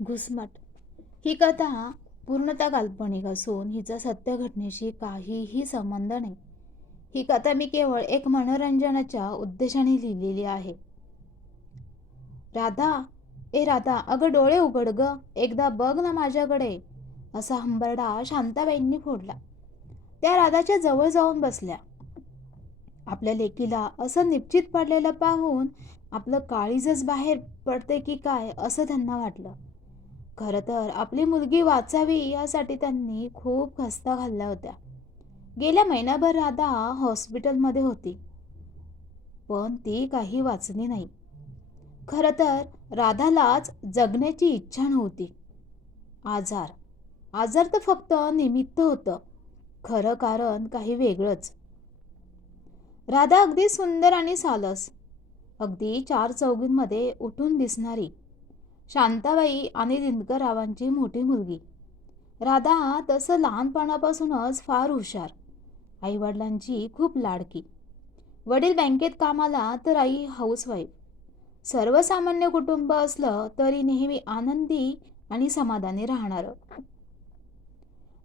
घुसमट ही कथा पूर्णतः काल्पनिक असून हिचा सत्य घटनेशी काहीही संबंध नाही. ही कथा मी केवळ एक मनोरंजनाच्या उद्देशाने लिहिलेली आहे. राधा, ए राधा, अगं डोळे उघड ग, एकदा बघ ना माझ्याकडे, असा हंबरडा शांताबाईंनी फोडला. त्या राधाच्या जवळ जाऊन बसल्या. आपल्या लेकीला असं निपचित पडलेलं पाहून आपलं काळीजच बाहेर पडते की काय असं त्यांना वाटलं. खरं तर आपली मुलगी वाचावी यासाठी त्यांनी खूप खस्ता घालल्या होत्या. गेल्या महिनाभर राधा हॉस्पिटलमध्ये होती, पण ती काही वाचली नाही. खरं तर राधालाच जगण्याची इच्छा नव्हती. आजार आजार तर फक्त निमित्त होतं, खरं कारण काही वेगळंच. राधा अगदी सुंदर आणि सालस, अगदी चार चौघींमध्ये उठून दिसणारी, शांताबाई आणि दिनकररावांची मोठी मुलगी. राधा तसं लहानपणापासूनच फार हुशार, आईवडिलांची खूप लाडकी. वडील बँकेत कामाला तर आई हाऊसवाईफ. सर्वसामान्य कुटुंब असलं तरी नेहमी आनंदी आणि समाधानी राहणारं.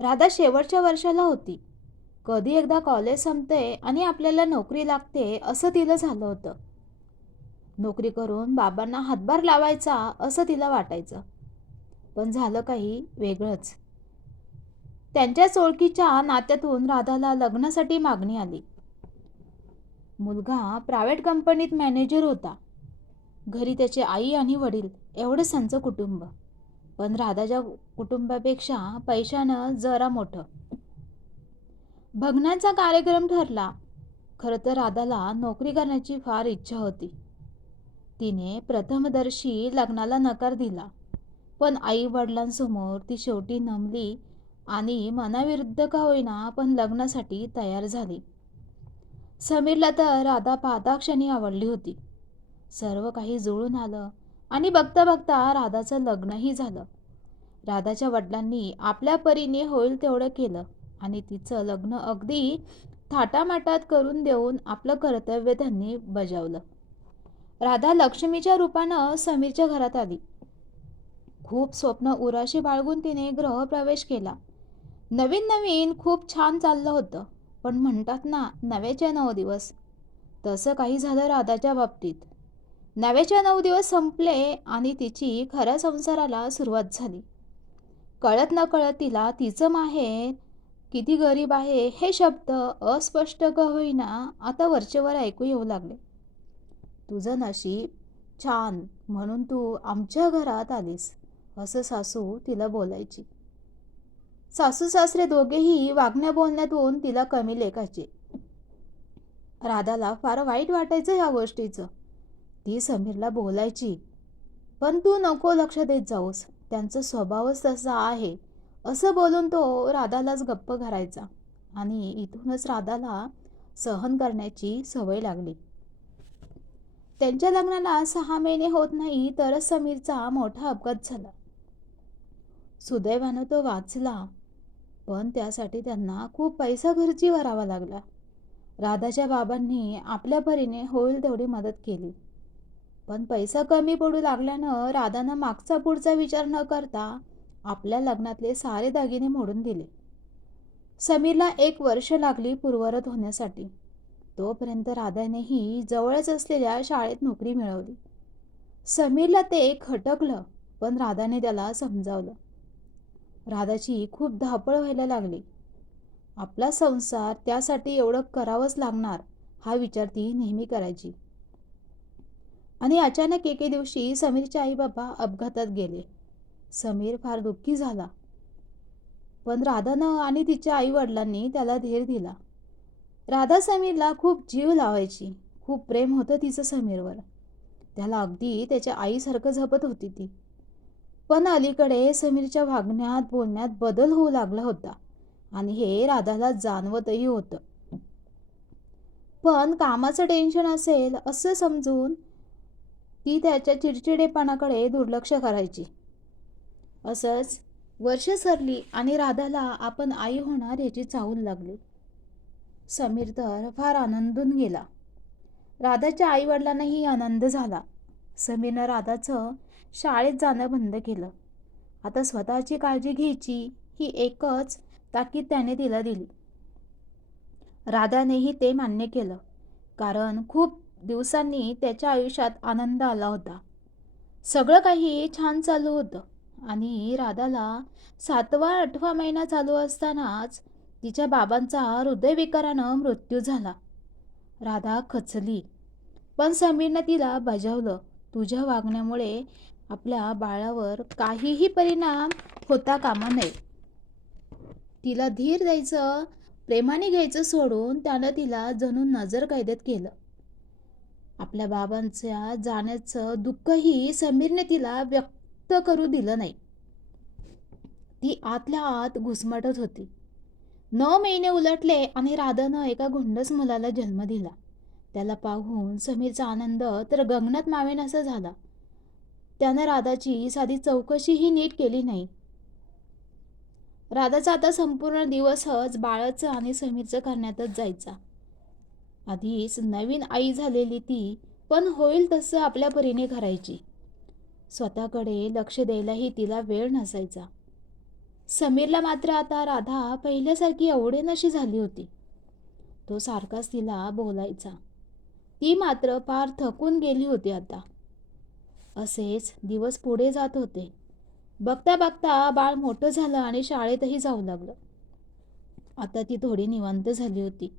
राधा शेवटच्या वर्षाला होती. कधी एकदा कॉलेज संपते आणि आपल्याला नोकरी लागते असं तिला झालं होतं. नोकरी करून बाबांना हातभार लावायचा असं तिला वाटायचं. पण झालं काही वेगळंच. त्यांच्याच ओळखीच्या नात्यातून राधाला लग्नासाठी मागणी आली. मुलगा प्रायव्हेट कंपनीत मॅनेजर होता. घरी त्याचे आई आणि वडील, एवढं त्यांचं कुटुंब. पण राधाच्या कुटुंबापेक्षा पैशानं जरा मोठं. बघण्याचा कार्यक्रम ठरला. खरं तर राधाला नोकरी करण्याची फार इच्छा होती. तिने प्रथमदर्शी लग्नाला नकार दिला, पण आई वडिलांसमोर ती शेवटी नमली आणि मनाविरुद्ध का होईना पण लग्नासाठी तयार झाली. समीरला तर राधा पाहताक्षणी आवडली होती. सर्व काही जुळून आलं आणि बघता बघता राधाचं लग्नही झालं. राधाच्या वडिलांनी आपल्या परीने होईल तेवढं केलं आणि तिचं लग्न अगदी थाटामाटात करून देऊन आपलं कर्तव्य त्यांनी बजावलं. राधा लक्ष्मीच्या रूपानं समीरच्या घरात आली. खूप स्वप्न उराशी बाळगून तिने गृहप्रवेश केला. नवीन नवीन खूप छान चाललं होतं, पण म्हणतात ना, नव्याचे 9 दिवस, तसं काही झालं राधाच्या बाबतीत. नव्याचे 9 दिवस संपले आणि तिची खऱ्या संसाराला सुरुवात झाली. कळत न कळत तिला तिचं माहेर किती गरीब आहे हे शब्द अस्पष्ट का होईना आता वरचेवर ऐकू येऊ लागले. तुझं नशीब छान म्हणून तू आमच्या घरात आलीस, असं सासू तिला बोलायची. सासू सासरे दोघेही वागण्या बोलण्यातून तिला कमी लेखायचे. राधाला फार वाईट वाटायचं ह्या गोष्टीचं. ती समीरला बोलायची, पण तू नको लक्ष देत जाऊस, त्यांचा स्वभावच तसा आहे, असं बोलून तो राधालाच गप्प करायचा आणि इथूनच राधाला सहन करण्याची सवय लागली. त्यांच्या लग्नाला 6 महिने होत नाही तरच समीरचा मोठा अपघात झाला. सुदैवानं तो वाचला, पण त्यासाठी त्यांना खूप पैसा खर्ची करावा लागला. राधाच्या बाबांनी आपल्या परीने होईल तेवढी मदत केली, पण पैसा कमी पडू लागल्यानं राधानं मागचा पुढचा विचार न करता आपल्या लग्नातले सारे दागिने मोडून दिले. समीरला 1 वर्ष लागली पूर्ववत होण्यासाठी. तोपर्यंत राधानेही जवळच असलेल्या शाळेत नोकरी मिळवली. समीरला ते खटकलं, पण राधाने त्याला समजावलं. राधाची खूप धावपळ व्हायला लागली. आपला संसार त्यासाठी एवढं करावंच लागणार हा विचार ती नेहमी करायची. आणि अचानक एके दिवशी समीरचे आई बाबा अपघातात गेले. समीर फार दुःखी झाला, पण राधानं आणि तिच्या आई वडिलांनी त्याला धीर दिला. राधा समीरला खूप जीव लावायची. खूप प्रेम होतं तिचं समीरवर. त्याला अगदी त्याच्या आईसारखं जपत होती ती. पण अलीकडे समीरच्या वागण्यात बोलण्यात बदल होऊ लागला होता आणि हे राधाला जाणवतही होतं. पण कामाचं टेन्शन असेल असं समजून ती त्याच्या चिडचिडेपणाकडे दुर्लक्ष करायची. असंच वर्ष सरली आणि राधाला आपण आई होणार याची चाहूल लागली. समीर तर फार आनंदून गेला. राधाच्या आई वडिलांनाही आनंद झाला. समीरनं राधाचं शाळेत जाणं बंद केलं. आता स्वतःची काळजी घ्यायची ही एकच ताकीद त्याने तिला दिली. राधानेही ते मान्य केलं, कारण खूप दिवसांनी त्याच्या आयुष्यात आनंद आला होता. सगळं काही छान चालू होतं आणि राधाला 7वा-8वा महिना चालू असतानाच तिच्या बाबांचा हृदयविकारानं मृत्यू झाला. राधा खचली, पण समीरनं तिला बजावलं, तुझ्या वागण्यामुळे आपल्या बाळावर काहीही परिणाम होता कामा नये. तिला धीर द्यायचं, प्रेमाने घ्यायचं सोडून त्यानं तिला जणू नजर कैदेत केलं. आपल्या बाबांच्या जाण्याचं दुःखही समीरने तिला व्यक्त करू दिलं नाही. ती आतल्या आत घुसमटत होती. 9 महिने उलटले आणि राधानं एका गोंडस मुलाला जन्म दिला. त्याला पाहून समीरचा आनंद तर गगनात मावेनासा झाला. त्यानं राधाची साधी चौकशीही नीट केली नाही. राधाचा आता संपूर्ण दिवसच बाळाचं आणि समीरचं करण्यातच जायचा. आधीच नवीन आई झालेली ती पण होईल तसं आपल्या परीने करायची. स्वतःकडे लक्ष द्यायलाही तिला वेळ नसायचा. समीरला मात्र आता राधा पहिल्यासारखी एवढेनशी झाली होती. तो सारखाच तिला बोलायचा. ती मात्र फार थकून गेली होती आता. असेच दिवस पुढे जात होते. बघता बघता बाळ मोठं झालं आणि शाळेतही जाऊ लागलं. आता ती थोडी निवांत झाली होती.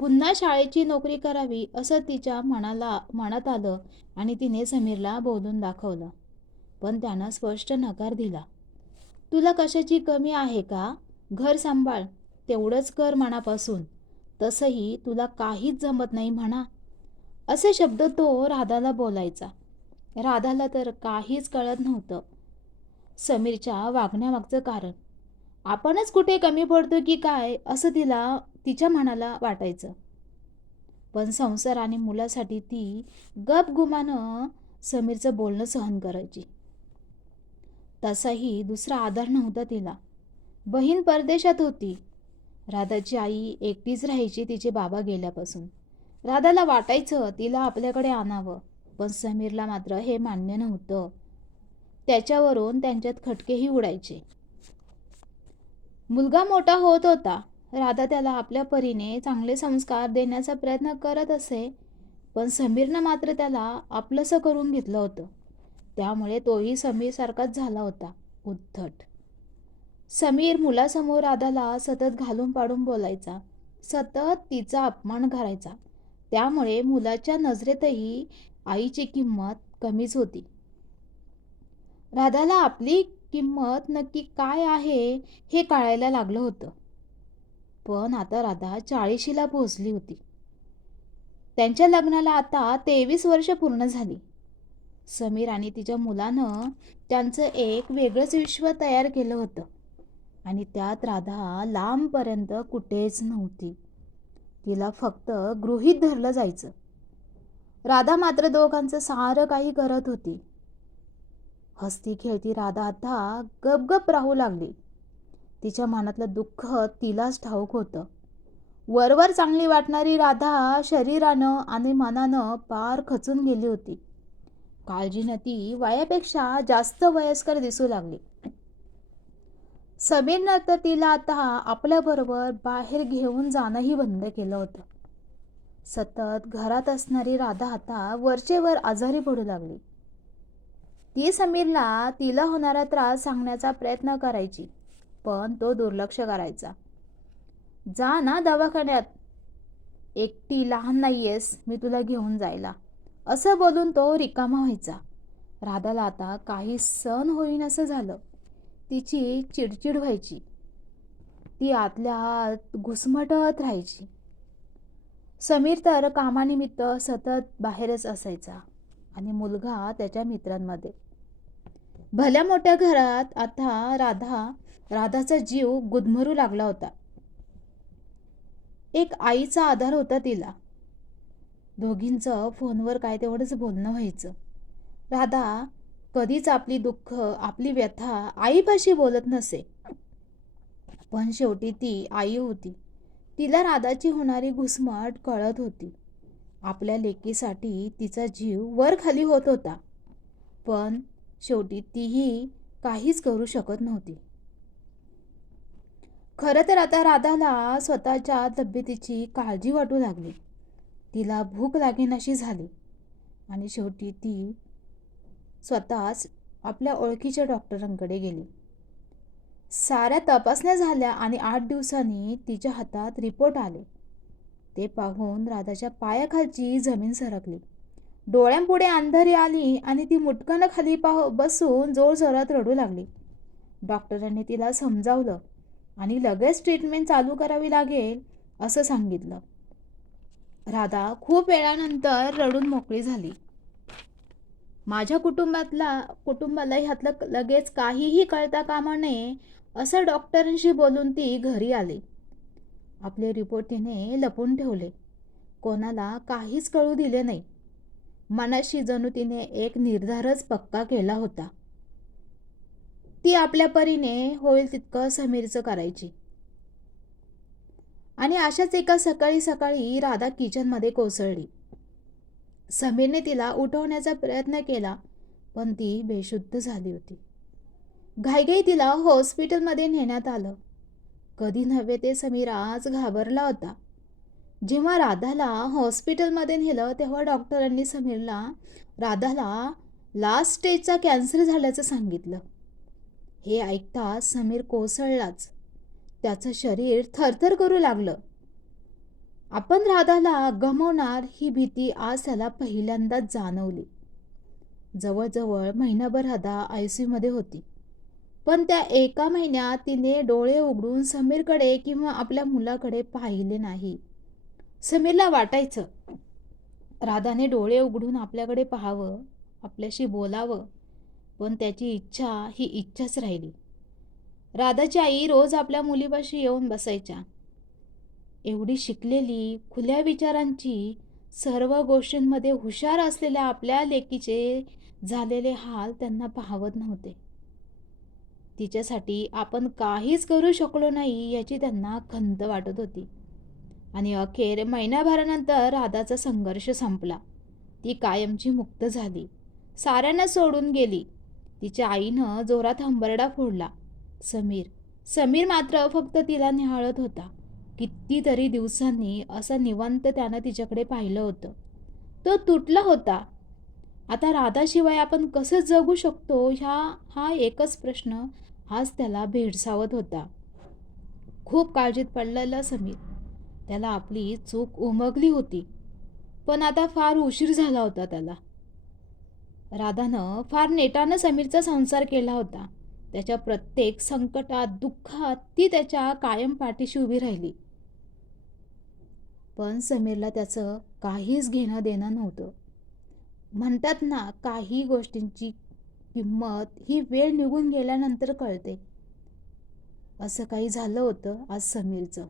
पुन्हा शाळेची नोकरी करावी असं तिच्या मनात आलं आणि तिने समीरला बोलून दाखवलं. पण त्यानं स्पष्ट नकार दिला. तुला कशाची कमी आहे का? घर सांभाळ, तेवढंच कर मनापासून. तसंही तुला काहीच जमत नाही म्हणा. असे शब्द तो राधाला बोलायचा. राधाला तर काहीच कळत नव्हतं समीरच्या वागण्यामागचं कारण. आपणच कुठे कमी पडतो की काय असं तिच्या मनाला वाटायचं. पण संसार आणि मुलासाठी ती गपगुमानं समीरचं बोलणं सहन करायची. तसाही दुसरा आधार नव्हता तिला. बहीण परदेशात होती. राधाची आई एकटीच राहायची तिचे बाबा गेल्यापासून. राधाला वाटायचं तिला आपल्याकडे आणावं, पण समीरला मात्र हे मान्य नव्हतं. त्याच्यावरून त्यांच्यात खटकेही उडायचे. मुलगा मोठा होत होता. राधा त्याला आपल्या परीने चांगले संस्कार देण्याचा प्रयत्न करत असे, पण समीरनं मात्र त्याला आपलंसं करून घेतलं होतं. त्यामुळे तोही समीरसारखाच झाला होता, उद्धट. समीर मुलासमोर राधाला सतत घालून पाडून बोलायचा, सतत तिचा अपमान करायचा. त्यामुळे मुलाच्या नजरेतही आईची किंमत कमीच होती. राधाला आपली किंमत नक्की काय आहे हे कळायला लागलं होतं. पण आता राधा 40शीला पोहोचली होती. त्यांच्या लग्नाला आता 23 वर्ष पूर्ण झाली. समीर आणि तिच्या मुलानं त्यांचं एक वेगळंच विश्व तयार केलं होतं आणि त्यात राधा लांबपर्यंत कुठेच नव्हती. तिला फक्त गृहीत धरलं जायचं. राधा मात्र दोघांचं सारं काही करत होती. हसती खेळती राधा आता गपगप राहू लागली. तिच्या मनातलं दुःख तिलाच ठाऊक होतं. वरवर चांगली वाटणारी राधा शरीरानं आणि मनानं पार खचून गेली होती. काळजीनं ती वयापेक्षा जास्त वयस्कर दिसू लागली. समीरनं तर तिला आता आपल्याबरोबर बाहेर घेऊन जाणंही बंद केलं होतं. सतत घरात असणारी राधा आता वरचेवर आजारी पडू लागली. ती समीरला तिला होणारा त्रास सांगण्याचा प्रयत्न करायची, पण तो दुर्लक्ष करायचा. जा ना दवाखान्यात, एकटी लहान नाहीयेस, मी तुला घेऊन जायला, असं बोलून तो रिकामा व्हायचा. राधाला आता काही सहन होईन असं झालं. तिची चिडचिड व्हायची. ती आतल्या आत घुसमटत राहायची. समीर तर कामानिमित्त सतत बाहेरच असायचा आणि मुलगा त्याच्या मित्रांमध्ये. भल्या मोठ्या घरात आता राधाचा जीव गुदमरू लागला होता. एक आईचा आधार होता तिला. दोघींचं फोनवर काय तेवढंच बोलणं व्हायचं. राधा कधीच आपली दुःख, आपली व्यथा आईपाशी बोलत नसे. पण शेवटी ती आई होती. तिला राधाची होणारी घुसमट कळत होती. आपल्या लेकीसाठी तिचा जीव वर खाली होत होता. पण शेवटी तीही काहीच करू शकत नव्हती. खरं तर आता राधाला स्वतःच्या तब्येतीची काळजी वाटू लागली. तिला भूक लागेनाशी झाली आणि शेवटी ती स्वतःच आपल्या ओळखीच्या डॉक्टरांकडे गेली. साऱ्या तपासण्या झाल्या आणि 8 दिवसांनी तिच्या हातात रिपोर्ट आले. ते पाहून राधाच्या पायाखालची जमीन सरकली. डोळ्यांपुढे अंधारी आली आणि ती मुटकन खाली बसून जोरजोरात रडू लागली. डॉक्टरांनी तिला समजावलं आणि लगेच ट्रीटमेंट चालू करावी लागेल असं सांगितलं. राधा खूप वेळानंतर रडून मोकळी झाली. माझ्या कुटुंबाला ह्यातलं लगेच काहीही कळता कामा नये असं डॉक्टरांशी बोलून ती घरी आली. आपले रिपोर्ट तिने लपून ठेवले. कोणाला काहीच कळू दिले नाही. मनाशी जणू तिने एक निर्धारच पक्का केला होता. ती आपल्या परीने होईल तितकं समीरचं करायची. आणि अशाच एका सकाळी राधा किचनमध्ये कोसळली. समीरने तिला उठवण्याचा प्रयत्न केला, पण ती बेशुद्ध झाली होती. घाईघाई तिला हॉस्पिटलमध्ये नेण्यात आलं. कधी नव्हे ते समीर आज घाबरला होता. जेव्हा राधाला हॉस्पिटलमध्ये नेलं तेव्हा डॉक्टरांनी राधाला लास्ट स्टेजचा कॅन्सर झाल्याचं सांगितलं. हे ऐकताच समीर कोसळलाच. त्याचं शरीर थरथर करू लागलं. आपण राधाला गमावणार ही भीती आज त्याला पहिल्यांदाच जाणवली. जवळजवळ महिनाभर राधा ICUमध्ये होती. पण त्या एका महिन्यात तिने डोळे उघडून समीरकडे किंवा आपल्या मुलाकडे पाहिले नाही. समीरला वाटायचं राधाने डोळे उघडून आपल्याकडे पाहावं, आपल्याशी बोलावं, पण त्याची इच्छा ही इच्छाच राहिली. राधाची आई रोज आपल्या मुलीपाशी येऊन बसायच्या. एवढी शिकलेली, खुल्या विचारांची, सर्व गोष्टींमध्ये हुशार असलेल्या आपल्या लेकीचे झालेले हाल त्यांना पाहवत नव्हते. तिच्यासाठी आपण काहीच करू शकलो नाही याची त्यांना खंत वाटत होती. आणि अखेर महिनाभरानंतर राधाचा संघर्ष संपला. ती कायमची मुक्त झाली. साऱ्यांना सोडून गेली. तिच्या आईनं जोरात हंबरडा फोडला. समीर मात्र फक्त तिला निहाळत होता. कितीतरी दिवसांनी असं निवांत त्यानं तिच्याकडे पाहिलं होतं. तो तुटला होता. आता राधाशिवाय आपण कसं जगू शकतो हा एकच प्रश्न आज त्याला भेडसावत होता. खूप काळजीत पडलेला समीर. त्याला आपली चूक उमगली होती, पण आता फार उशीर झाला होता त्याला. राधानं फार नेटानं समीरचा संसार केला होता. त्याच्या प्रत्येक संकटात, दुःखात ती त्याच्या कायम पाठीशी उभी राहिली. पण समीरला त्याचं काहीच घेणं देणं नव्हतं. म्हणतात ना, काही गोष्टींची किंमत ही वेळ निघून गेल्यानंतर कळते. असं काही झालं होतं आज समीरचं.